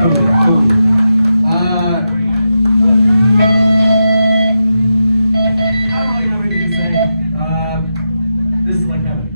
Cool. I don't really know anything to say. This is like heaven.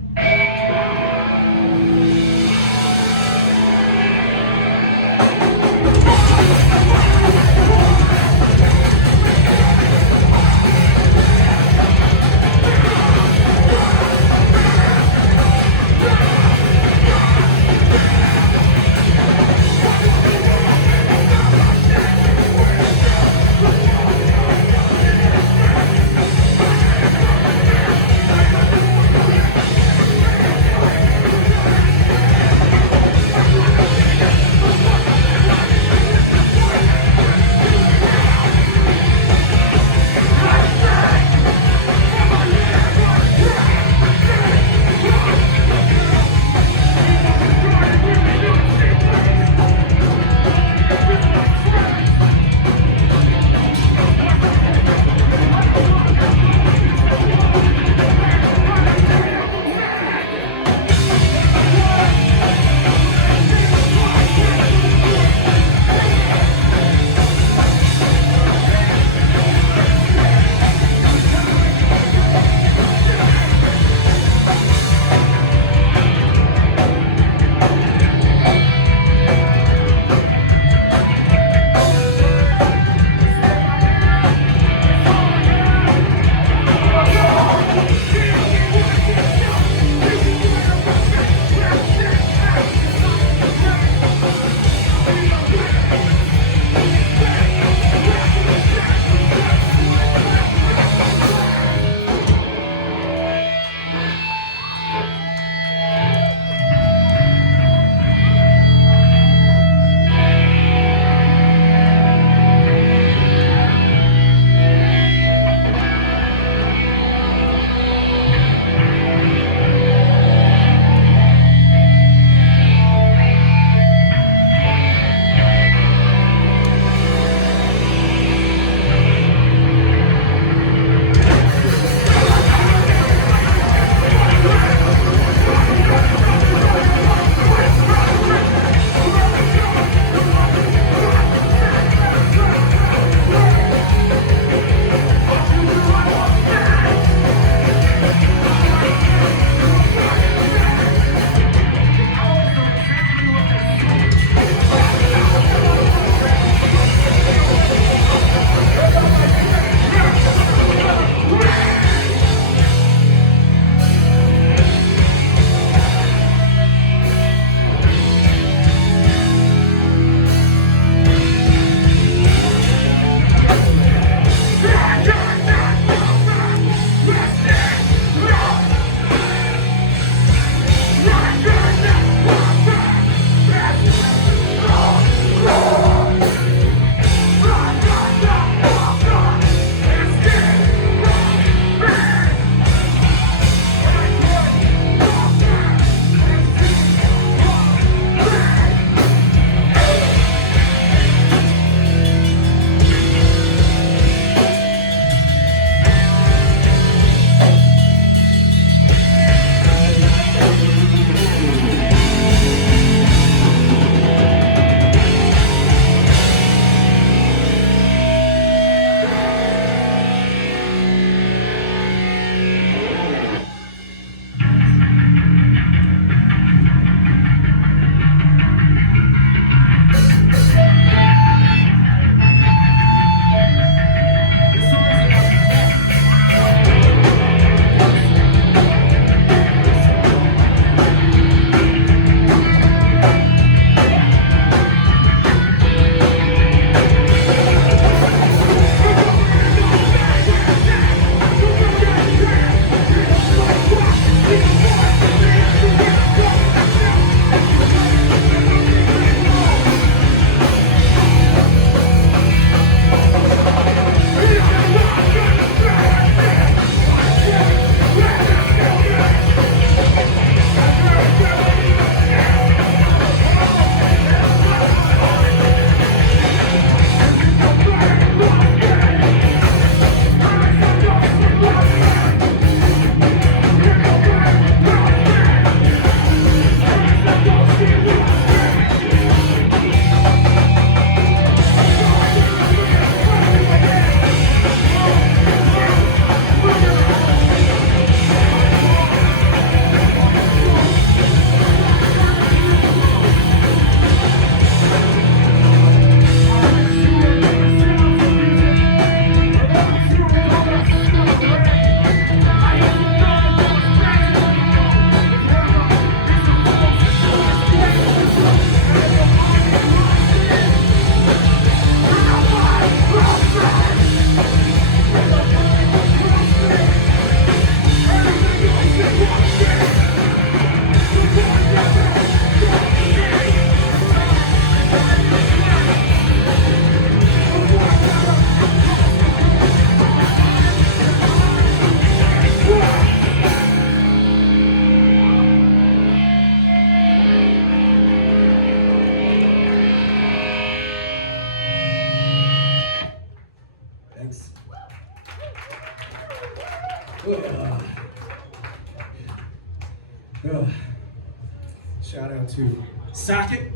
Shout out to Socket.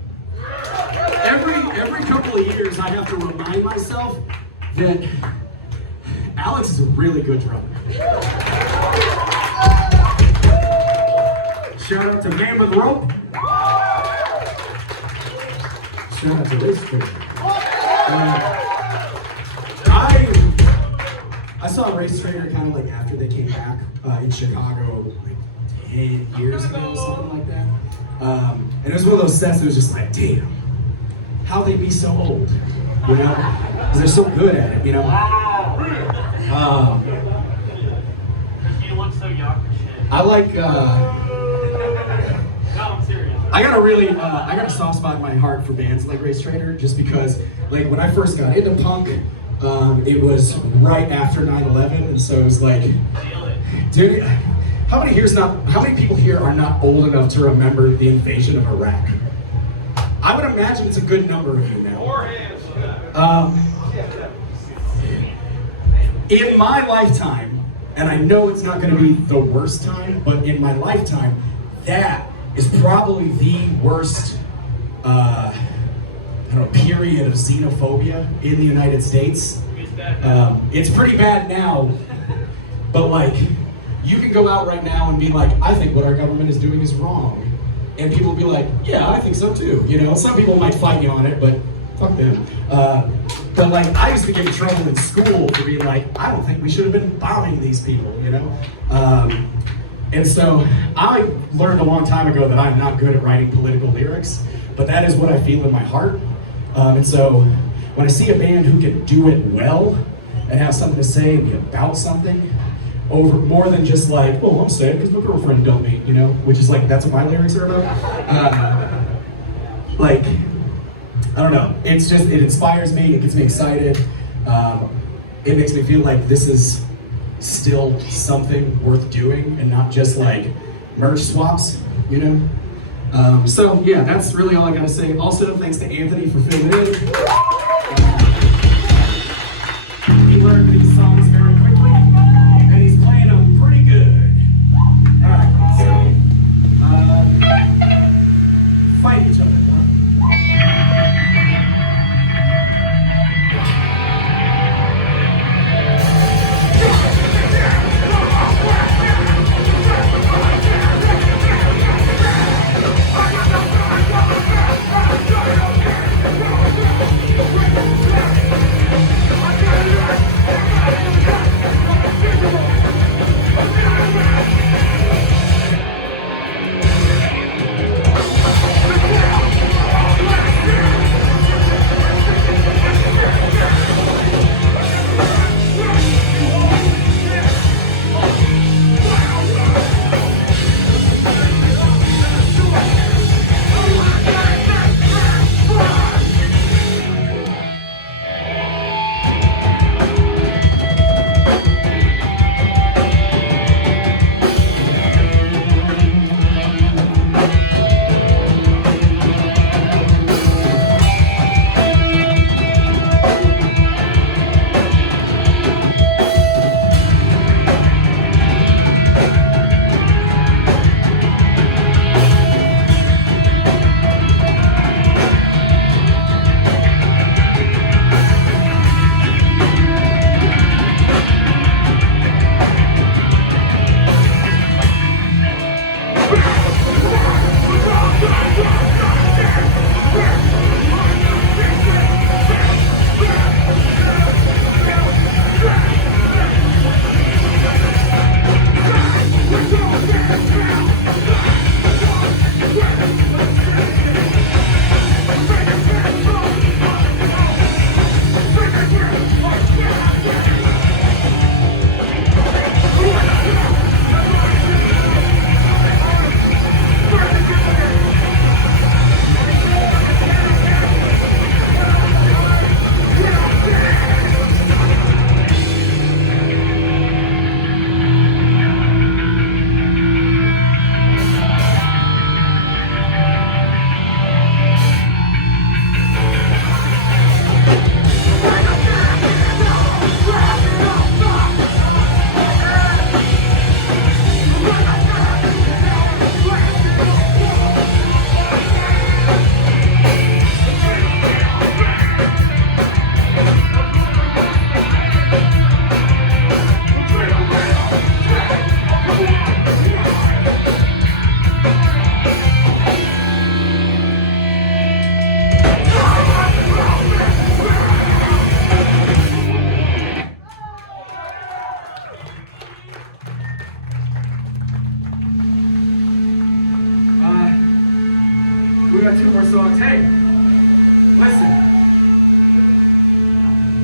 Every couple of years, I have to remind myself that Alex is a really good drummer. Shout out to Man with Rope. Shout out to Race Trader. I saw Race Trader kind of like after they came back in Chicago like 10 years ago, something like that. And it was one of those sets that was just like, damn, how they be so old, you know? Because they're so good at it, you know? You look so young and shit. I like, No, I'm serious. I got a soft spot in my heart for bands like Race Trader, just because, like, when I first got into punk, it was right after 9/11, and so it was like, dude, how many people here are not old enough to remember the invasion of Iraq? I would imagine it's a good number of you now. In my lifetime, and I know it's not going to be the worst time, but in my lifetime, that is probably the worst period of xenophobia in the United States. It's pretty bad now, but like, you can go out right now and be like, I think what our government is doing is wrong. And people will be like, yeah, I think so too. You know, some people might fight you on it, but fuck them. But like, I used to get in trouble in school for being like, I don't think we should have been bombing these people, you know? And so I learned a long time ago that I'm not good at writing political lyrics, but that is what I feel in my heart. And so when I see a band who can do it well and have something to say and be about something, over more than just like, oh, I'm sad because my girlfriend dumped me, you know, which is like, that's what my lyrics are about. Like, I don't know, it's just, it inspires me, it gets me excited. It makes me feel like this is still something worth doing and not just like merch swaps, you know? So yeah, that's really all I gotta say. Also, thanks to Anthony for filling in. He learned these songs very quickly, and he's playing them pretty good. All right, so fight each other.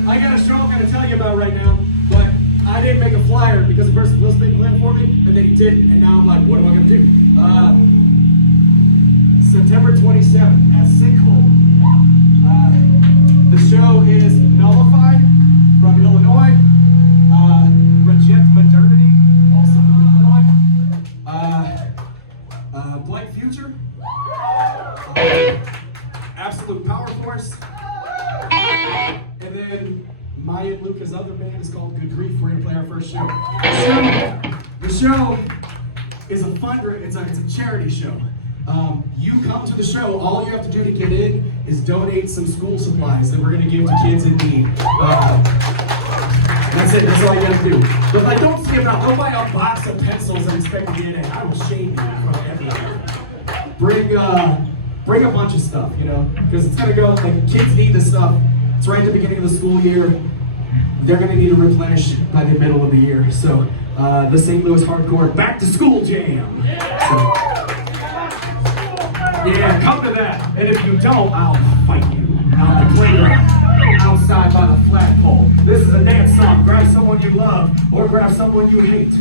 I got a show I'm gonna tell you about right now, but I didn't make a flyer because the person was making plan for me, and then he didn't, and now I'm like, what am I gonna do? September 27th at Sinkhole. The show is Nullified from Illinois. Reject Modernity, also from Illinois. Blank Future. Absolute Power Force. And then Maya and Luca's other band is called Good Grief. We're gonna play our first show. The show is a fundraiser. It's a charity show. You come to the show. All you have to do to get in is donate some school supplies that we're gonna give to kids in need. That's it. That's all you have to do. But like, don't skip out. Don't buy a box of pencils and expect to get in. I will shame you from everywhere. Bring a bunch of stuff, you know, because it's gonna go. Like, kids need this stuff. It's right at the beginning of the school year. They're gonna need to replenish by the middle of the year. So the St. Louis Hardcore Back to School Jam. So, yeah, come to that. And if you don't, I'll fight you on the playground, outside by the flagpole. This is a dance song. Grab someone you love or grab someone you hate.